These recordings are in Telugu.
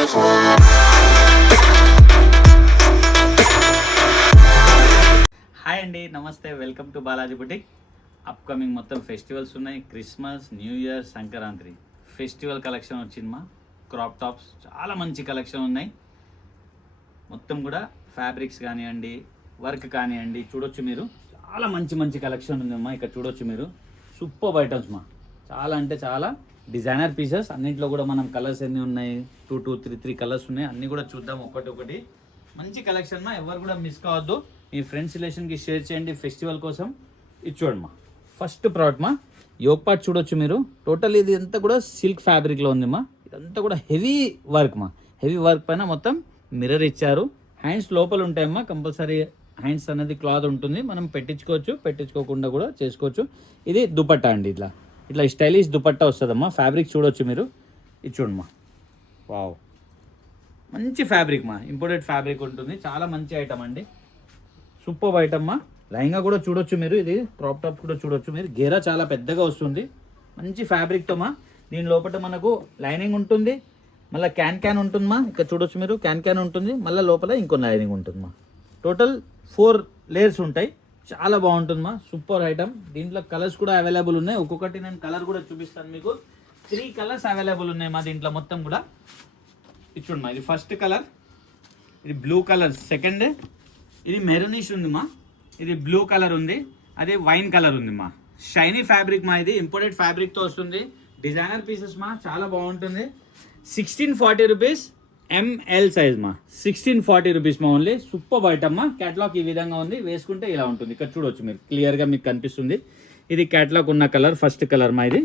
హాయ్ అండి, నమస్తే. Welcome to Balaji boutique. Upcoming మొత్తం ఫెస్టివల్స్ ఉన్నాయి. Christmas, new year, Sankranti festival collection వచ్చింది. మా క్రాప్ టాప్స్ చాలా మంచి కలెక్షన్ ఉన్నాయి. మొత్తం కూడా ఫ్యాబ్రిక్స్ కానివ్వండి, వర్క్ కానివ్వండి, చూడొచ్చు మీరు. చాలా మంచి మంచి కలెక్షన్ ఉందమ్మా. ఇక్కడ చూడొచ్చు మీరు. సూపర్ ఐటమ్స్ మా. చాలా అంటే చాలా డిజైనర్ పీసెస్. అన్నింటిలో కూడా మనం కలర్స్ ఎన్ని ఉన్నాయి, టూ త్రీ కలర్స్ ఉన్నాయి. అన్నీ కూడా చూద్దాం ఒకటి. మంచి కలెక్షన్ మా. ఎవరు కూడా మిస్ కావద్దు. మీ ఫ్రెండ్స్ రిలేషన్కి షేర్ చేయండి ఫెస్టివల్ కోసం. ఇది చూడమ్మా, ఫస్ట్ ప్రోడక్ట్ మా. యోగ్ పార్ట్ చూడొచ్చు మీరు. టోటల్ ఇది అంతా కూడా సిల్క్ ఫ్యాబ్రిక్లో ఉంది మా. ఇదంతా కూడా హెవీ వర్క్ మా. హెవీ వర్క్ పైన మొత్తం మిర్రర్ ఇచ్చారు. హ్యాండ్స్ లోపల ఉంటాయమ్మా. కంపల్సరీ హ్యాండ్స్ అనేది క్లాత్ ఉంటుంది. మనం పెట్టించుకోవచ్చు, పెట్టించుకోకుండా కూడా చేసుకోవచ్చు. ఇది దుపట్టా అండి. ఇట్లా స్టైలిష్ దుపట్టా వస్తుందమ్మా. ఫ్యాబ్రిక్ చూడొచ్చు మీరు. ఇది చూడమ్మా, వావ్, మంచి ఫ్యాబ్రిక్ మా. ఇంపోర్టెడ్ ఫ్యాబ్రిక్ ఉంటుంది. చాలా మంచి ఐటమ్ అండి. సూపర్ ఐటమ్ మా. లైంగా కూడా చూడొచ్చు మీరు. ఇది క్రాప్ టాప్ కూడా చూడొచ్చు మీరు. గేరా చాలా పెద్దగా వస్తుంది. మంచి ఫ్యాబ్రిక్తో మా. దీని లోపల మనకు లైనింగ్ ఉంటుంది, మళ్ళీ క్యాన్ ఉంటుంది మా. ఇక్కడ చూడొచ్చు మీరు. క్యాన్ ఉంటుంది, మళ్ళీ లోపల ఇంకో లైనింగ్ ఉంటుంది మా. టోటల్ 4 లేయర్స్ ఉంటాయి. చాలా బాగుంటుంది మా. Super item. దీంట్లో కలర్స్ కూడా అవైలబుల్ ఉన్నాయి. ఒక్కొక్కటి నేను కలర్ కూడా చూపిస్తాను మీకు. 3 కలర్స్ అవైలబుల్ ఉన్నాయి మా దీంట్లో మొత్తం కూడా. ఇది చూడమ్మా, ఇది ఫస్ట్ కలర్, ఇది బ్లూ కలర్ సెకండ్, ఇది మెరూనిష్ ఉంది మా, ఇది బ్లూ కలర్ ఉంది, అదే వైన్ కలర్ ఉంది మా. షైనీ ఫ్యాబ్రిక్ మా. ఇది ఇంపోర్టెడ్ ఫ్యాబ్రిక్తో వస్తుంది. డిజైనర్ పీసెస్ మా. చాలా బాగుంటుంది. 1640 రూపీస్ ఎంఎల్ సైజ్ మా. 1640 రూపీస్ మా ఓన్లీ. సూపర్ ఐటమ్ మా. క్యాటలాగ్ ఈ విధంగా ఉంది. వేసుకుంటే ఇలా ఉంటుంది. ఇక్కడ చూడొచ్చు మీరు, క్లియర్గా మీకు కనిపిస్తుంది. ఇది క్యాటలాగ్ ఉన్న కలర్, ఫస్ట్ కలర్ మా. ఇది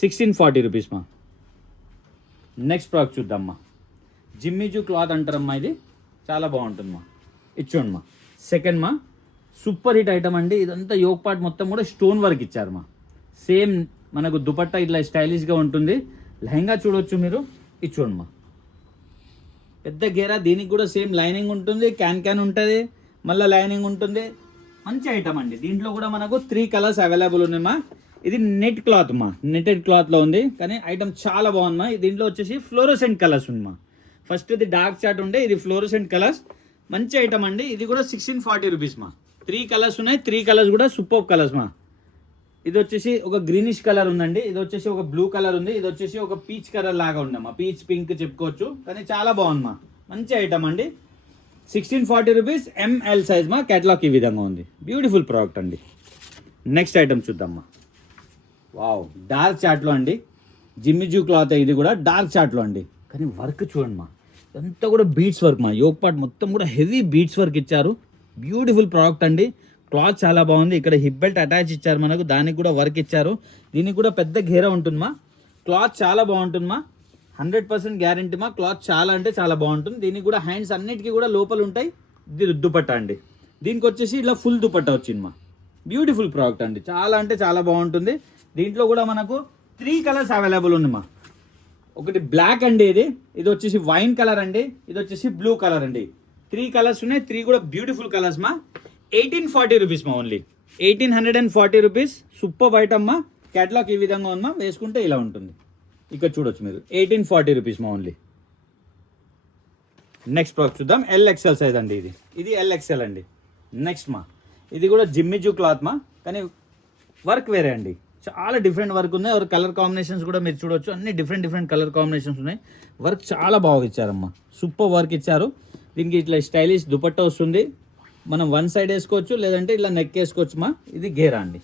1640 రూపీస్ మా. నెక్స్ట్ ప్రోడక్ట్ చూద్దామ్మా. జిమ్మిజూ క్లాత్ అంటారమ్మా. ఇది చాలా బాగుంటుంది మా. ఇచ్చోండి మా. సెకండ్ మా. సూపర్ హిట్ ఐటమ్ అండి. ఇదంతా యోగ్ పార్ట్ మొత్తం కూడా స్టోన్ వర్క్ ఇచ్చారు మా. సేమ్ మనకు దుపట్టా ఇట్లా స్టైలిష్గా ఉంటుంది. లెహంగా చూడొచ్చు మీరు. ఇచ్చోండి మా. పెద్ద గేరా. దీనికి కూడా సేమ్ లైనింగ్ ఉంటుంది, క్యాన్ ఉంటుంది, మళ్ళీ లైనింగ్ ఉంటుంది. మంచి ఐటమ్ అండి. దీంట్లో కూడా మనకు 3 కలర్స్ అవైలబుల్ ఉన్నాయి మా. ఇది నెట్ క్లాత్ మా. నెటెడ్ క్లాత్లో ఉంది, కానీ ఐటమ్ చాలా బాగుంది మా. దీంట్లో వచ్చేసి ఫ్లోరోసెంట్ కలర్స్ ఉంది మా. ఫస్ట్ ఇది డార్క్ చాట్ ఉండే, ఇది ఫ్లోరోసెంట్ కలర్స్. మంచి ఐటమ్ అండి. ఇది కూడా 1640 రూపీస్ మా. 3 కలర్స్ ఉన్నాయి. 3 కలర్స్ కూడా సూపర్ కలర్స్ మా. ఇది వచ్చేసి ఒక గ్రీనిష్ కలర్ ఉందండి, ఇది వచ్చేసి ఒక బ్లూ కలర్ ఉంది, ఇది వచ్చేసి ఒక పీచ్ కలర్ లాగా ఉందమ్మా. పీచ్ పింక్ చెప్పుకోవచ్చు, కానీ చాలా బాగుంది మా. మంచి ఐటమ్ అండి. 1640 రూపీస్ ఎంఎల్ సైజ్ మా. క్యాటలాగ్ ఈ విధంగా ఉంది. బ్యూటిఫుల్ ప్రోడక్ట్ అండి. నెక్స్ట్ ఐటమ్ చూద్దామ్మా. వావ్, డార్క్ చాట్లో అండి. Jimmy Choo cloth. ఇది కూడా డార్క్ చాట్లో అండి, కానీ వర్క్ చూడండి మా. ఇదంతా కూడా బీట్స్ వర్క్ మా. యోగ్ పార్ట్ మొత్తం కూడా హెవీ బీట్స్ వర్క్ ఇచ్చారు. బ్యూటిఫుల్ ప్రోడక్ట్ అండి. క్లాత్ చాలా బాగుంది. ఇక్కడ హిప్ బెల్ట్ అటాచ్ ఇచ్చారు మనకు, దానికి కూడా వర్క్ ఇచ్చారు. దీనికి కూడా పెద్ద ఘేరా ఉంటుంది మా. క్లాత్ చాలా బాగుంటుంది మా. 100% గ్యారంటీ మా. క్లాత్ చాలా అంటే చాలా బాగుంటుంది. దీనికి కూడా హ్యాండ్స్ అన్నిటికీ కూడా లోపల ఉంటాయి. ఇది దుపట్టా అండి. దీనికి వచ్చేసి ఇలా ఫుల్ దుపట్టా వచ్చింది మా. బ్యూటిఫుల్ ప్రోడక్ట్ అండి. చాలా అంటే చాలా బాగుంటుంది. దీంట్లో కూడా మనకు 3 కలర్స్ అవైలబుల్ ఉంది మా. ఒకటి బ్లాక్ అండి, ఇది వచ్చేసి వైన్ కలర్ అండి, ఇది వచ్చేసి బ్లూ కలర్ అండి. 3 కలర్స్ ఉన్నాయి. 3 కూడా బ్యూటిఫుల్ కలర్స్ మా. 1840 రూపీస్ మా ఓన్లీ. 1840 రూపీస్. సూపర్ ఐటమ్ మా. క్యాటలాగ్ ఈ విధంగా ఉందా. వేసుకుంటే ఇలా ఉంటుంది. ఇక్కడ చూడొచ్చు మీరు. 1840 రూపీస్ మా ఓన్లీ. నెక్స్ట్ ప్రోడక్ట్ చూద్దాం. ఎల్ఎక్స్ఎల్ సైజ్ అండి. ఇది ఎల్ఎక్స్ఎల్ అండి. నెక్స్ట్ మా. ఇది కూడా జిమ్మిజూ క్లాత్ మా, కానీ వర్క్ వేరే అండి. చాలా డిఫరెంట్ వర్క్ ఉన్నాయి. ఒక కలర్ కాంబినేషన్స్ కూడా మీరు చూడొచ్చు. అన్ని డిఫరెంట్ కలర్ కాంబినేషన్స్ ఉన్నాయి. వర్క్ చాలా బాగా ఇచ్చారమ్మా. సూపర్ వర్క్ ఇచ్చారు. దీనికి ఇట్లా స్టైలిష్ దుపట్టా వస్తుంది. మనం వన్ సైడ్ వేసుకోవచ్చు, లేదంటే ఇలా నెక్ వేసుకోవచ్చు మా. ఇది గేరా అండి.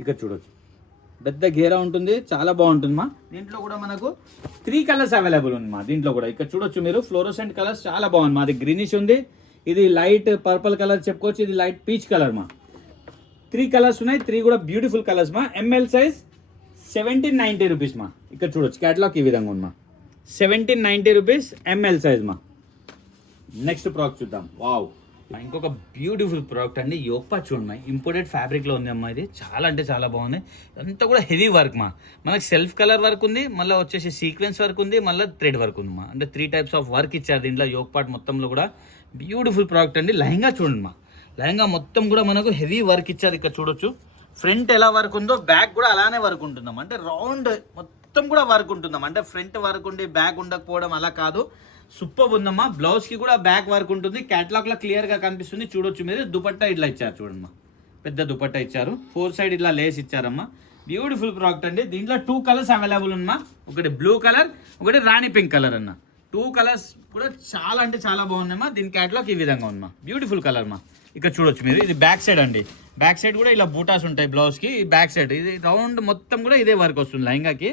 ఇక్కడ చూడొచ్చు, పెద్ద గేరా ఉంటుంది. చాలా బాగుంటుంది మా. దీంట్లో కూడా మనకు 3 కలర్స్ అవైలబుల్ ఉంది మా. దీంట్లో కూడా ఇక్కడ చూడొచ్చు మీరు. ఫ్లోరోసెంట్ కలర్స్ చాలా బాగుంది మా. అది గ్రీనిష్ ఉంది, ఇది లైట్ పర్పుల్ కలర్ చెప్పుకోవచ్చు, ఇది లైట్ పీచ్ కలర్ మా. 3 కలర్స్ ఉన్నాయి. 3 కూడా బ్యూటిఫుల్ కలర్స్ మా. ఎంఎల్ సైజ్ 1790 రూపీస్ మా. ఇక్కడ చూడొచ్చు, క్యాటలాగ్ ఈ విధంగా ఉంది మా. 1790 రూపీస్ ఎంఎల్ సైజ్ మా. నెక్స్ట్ ప్రోడక్ట్ చూద్దాం. వావ్, ఇంకొక బ్యూటిఫుల్ ప్రోడక్ట్ అండి. యోగ్ పార్ట్ చూడండి, ఇంపోర్టెడ్ ఫ్యాబ్రిక్లో ఉంది అమ్మా. ఇది చాలా అంటే చాలా బాగుంది. అంతా కూడా హెవీ వర్క్ మా. మనకి సెల్ఫ్ కలర్ వర్క్ ఉంది, మళ్ళీ వచ్చేసి సీక్వెన్స్ వర్క్ ఉంది, మళ్ళీ థ్రెడ్ వర్క్ ఉంది మా. అంటే 3 టైప్స్ ఆఫ్ వర్క్ ఇచ్చారు దీంట్లో. యోగ్ పార్ట్ మొత్తంలో కూడా బ్యూటిఫుల్ ప్రోడక్ట్ అండి. లెహంగా చూడండి మా. లెహంగా మొత్తం కూడా మనకు హెవీ వర్క్ ఇచ్చారు. ఇక్కడ చూడొచ్చు. ఫ్రంట్ ఎలా వర్క్ ఉందో బ్యాక్ కూడా అలానే వర్క్ ఉంటుందమ్మా. అంటే రౌండ్ మొత్తం కూడా వర్క్ ఉంటుందమ్మా. అంటే ఫ్రంట్ వర్క్ ఉండి బ్యాక్ ఉండకపోవడం అలా కాదు, సూపర్ ఉందమ్మా. బ్లౌజ్ కి కూడా బ్యాక్ వర్క్ ఉంటుంది, క్యాటలాగ్ లో క్లియర్ గా కనిపిస్తుంది. చూడొచ్చు మీరు, దుపట్టా ఇట్లా ఇచ్చారు చూడమ్మా, పెద్ద దుపట్టా ఇచ్చారు, 4 సైడ్ ఇట్లా లేస్ ఇచ్చారమ్మా. బ్యూటిఫుల్ ప్రోడక్ట్ అండి. దీంట్లో 2 కలర్స్ అవైలబుల్ ఉన్నా, ఒకటి బ్లూ కలర్, ఒకటి రాణి పింక్ కలర్ అన్న. 2 కలర్స్ కూడా చాలా అంటే చాలా బాగున్నాయమ్మా. దీని క్యాటలాగ్ ఈ విధంగా ఉందమ్మా, బ్యూటిఫుల్ కలర్ మా. ఇక్కడ చూడొచ్చు మీరు, ఇది బ్యాక్ సైడ్ అండి. బ్యాక్ సైడ్ కూడా ఇలా బూటాస్ ఉంటాయి బ్లౌజ్కి. ఈ బ్యాక్ సైడ్ ఇది రౌండ్ మొత్తం కూడా ఇదే వర్క్ వస్తుంది లెహంగాకి.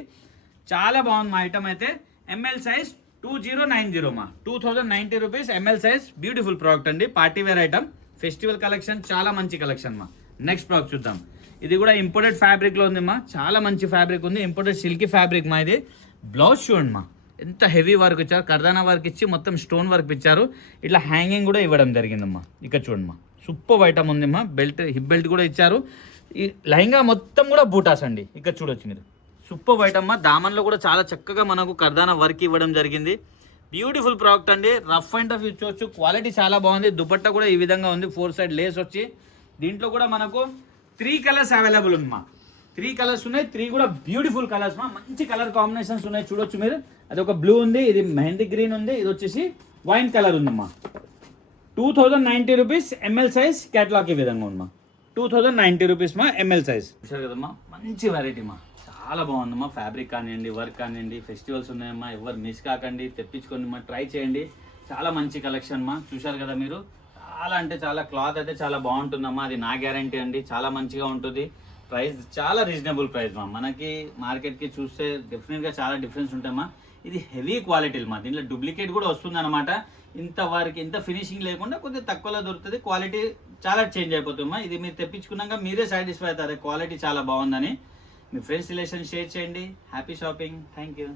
చాలా బాగుంది మా ఐటమ్ అయితే. ఎంఎల్ సైజ్ 2090 మా, 2090 rupees ML size. Beautiful product అండి, party wear item, festival collection, చాలా మంచి కలెక్షన్ మా. నెక్స్ట్ ప్రోడక్ట్ చూద్దాం. ఇది కూడా ఇంపోర్టెడ్ ఫ్యాబ్రిక్లో ఉంది మా, చాలా మంచి ఫ్యాబ్రిక్ ఉంది, ఇంపోర్టెడ్ సిల్కీ ఫ్యాబ్రిక్ మా. ఇది బ్లౌజ్ చూడండి మా, ఎంత హెవీ వర్క్ ఇచ్చారు, కర్దానా వర్క్ ఇచ్చి మొత్తం స్టోన్ వర్క్ ఇచ్చారు. ఇట్లా హ్యాంగింగ్ కూడా ఇవ్వడం జరిగిందమ్మా. ఇక్కడ చూడమ్మా, సూపర్ ఐటమ్ ఉందమ్మా. బెల్ట్, హిప్ బెల్ట్ కూడా ఇచ్చారు. ఈ లెహంగా మొత్తం కూడా బూటాస్ అండి. ఇక్కడ చూడొచ్చు మీరు, సూపర్ ఐటమ్. దామన్లో కూడా చాలా చక్కగా మనకు కర్దానా వర్క్ ఇవ్వడం జరిగింది. బ్యూటిఫుల్ ప్రోడక్ట్ అండి, రఫ్ అండ్ టఫ్ ఇచ్చవచ్చు, క్వాలిటీ చాలా బాగుంది. దుపట్టా కూడా ఈ విధంగా ఉంది, 4 సైడ్ లేస్ వచ్చి. దీంట్లో కూడా మనకు 3 కలర్స్ అవైలబుల్ ఉందమ్మా. 3 కలర్స్ ఉన్నాయి, 3 కూడా బ్యూటిఫుల్ కలర్స్ మా. మంచి కలర్ కాంబినేషన్స్ ఉన్నాయి, చూడొచ్చు మీరు. అది ఒక బ్లూ ఉంది, ఇది మెహందీ గ్రీన్ ఉంది, ఇది వచ్చేసి వైన్ కలర్ ఉందమ్మా. 2090 రూపీస్ ఎంఎల్ సైజ్. క్యాటలాగ్ ఈ విధంగా ఉందమ్మా, 2090 రూపీస్ మా ఎంఎల్ సైజ్. చూసారు కదమ్మా, మంచి వెరైటీ మా, చాలా బాగుందమ్మా. ఫ్యాబ్రిక్ కానివ్వండి, వర్క్ కానివ్వండి, ఫెస్టివల్స్ ఉన్నాయమ్మా, ఎవరు మిస్ కాకండి, తెప్పించుకోండి మా, ట్రై చేయండి. చాలా మంచి కలెక్షన్ మా. చూశారు కదా మీరు, చాలా అంటే చాలా, క్లాత్ అయితే చాలా బాగుంటుందమ్మా, అది నా గ్యారంటీ అండి. చాలా మంచిగా ఉంటుంది. ప్రైస్ చాలా రీజనబుల్ ప్రైస్ మా. మనకి మార్కెట్కి చూస్తే డెఫినెట్గా చాలా డిఫరెన్స్ ఉంటాయమ్మా. ఇది హెవీ క్వాలిటీ మా, దీంట్లో డూప్లికేట్ కూడా వస్తుంది అనమాట. ఇంత వర్క్, ఇంత ఫినిషింగ్ లేకుండా కొద్దిగా తక్కువలో దొరుకుతుంది. క్వాలిటీ చాలా చేంజ్ అయిపోతుందమ్మా. ఇది మీరు తెప్పించుకున్నాక మీరే సాటిస్ఫై అవుతారు, క్వాలిటీ చాలా బాగుందని. మీ ఫ్రెండ్స్ రిలేషన్ షేర్ చేయండి. Happy shopping. Thank you.